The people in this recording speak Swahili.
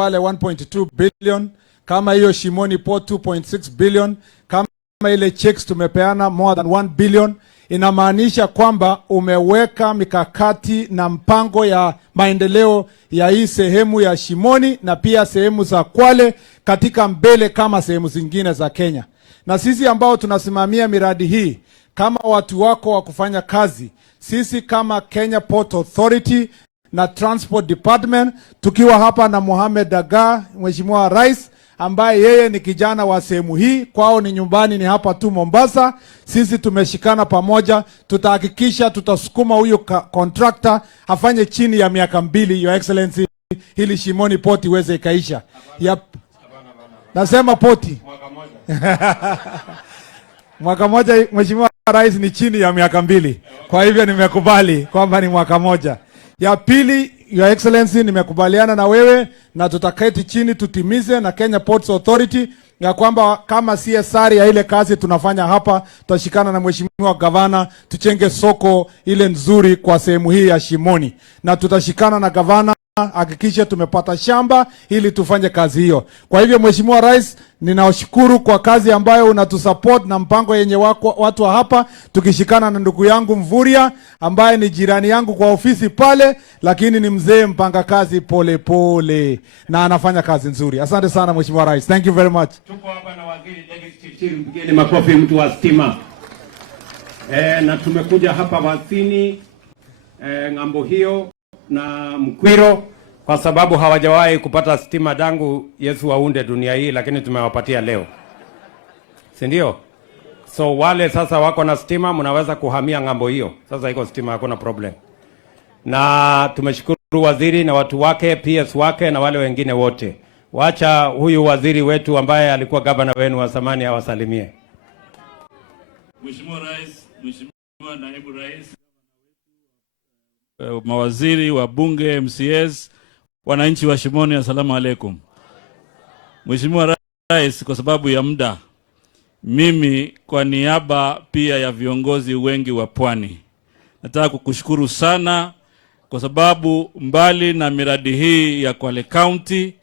pale 1.2 billion, kama hiyo Shimoni Port 2.6 billion, kama ile checks tumepeana more than 1 billion, inamaanisha kwamba umeweka mikakati na mpango ya maendeleo ya hii sehemu ya Shimoni na pia sehemu za Kwale katika mbele kama sehemu zingine za Kenya. Na sisi ambao tunasimamia miradi hii kama watu wako wa kufanya kazi, sisi kama Kenya Port Authority na Transport Department, tukiwa hapa na Mohamed Daga, Mheshimiwa Rais, ambaye yeye ni kijana wa sehemu hii, kwao ni nyumbani, ni hapa tu Mombasa. Sisi tumeshikana pamoja, tutahakikisha tutasukuma huyu contractor afanye chini ya miaka 2, Your Excellency, hili Shimoni Port iweze ikaisha. Nasema poti mwaka moja, Mheshimiwa Rais, ni chini ya miaka 2. Kwa hivyo nimekubali kwamba ni mwaka moja. Ya pili, Your Excellency, nimekubaliana na wewe na tutaketi chini tutimize na Kenya Ports Authority ya kwamba kama CSR ya ile kazi tunafanya hapa, tutashikana na Mheshimiwa Gavana tuchenge soko ile nzuri kwa sehemu hii ya Shimoni, na tutashikana na Gavana hakikisha tumepata shamba ili tufanye kazi hiyo. Kwa hivyo Mheshimiwa Rais, ninashukuru kwa kazi ambayo unatusupport na mpango yenye watu wa hapa, tukishikana na ndugu yangu Mvuria ambaye ni jirani yangu kwa ofisi pale, lakini ni mzee mpanga kazi pole pole na anafanya kazi nzuri. Asante sana Mheshimiwa Rais. Thank you very much. Tuko hapa na waziri David Chichiri, mgeni makofi, mtu wa stima. Na tumekuja hapa Wasini ngambo hiyo na Mkwiro kwa sababu hawajawahi kupata stima dangu Yesu aunde dunia hii, lakini tumewapatia leo, si ndio? So wale sasa wako na stima, mnaweza kuhamia ngambo hiyo. Sasa iko stima, hakuna problem. Na tumeshukuru waziri na watu wake, PS wake na wale wengine wote. Wacha huyu waziri wetu ambaye alikuwa gavana wenu wa zamani awasalimie. Mheshimiwa Rais, Mheshimiwa Naibu Rais, mawaziri, wabunge, MCAs, wananchi wa Shimoni, asalamu alaykum. Mheshimiwa Rais, kwa sababu ya muda, mimi kwa niaba pia ya viongozi wengi wa Pwani nataka kukushukuru sana kwa sababu mbali na miradi hii ya Kwale County,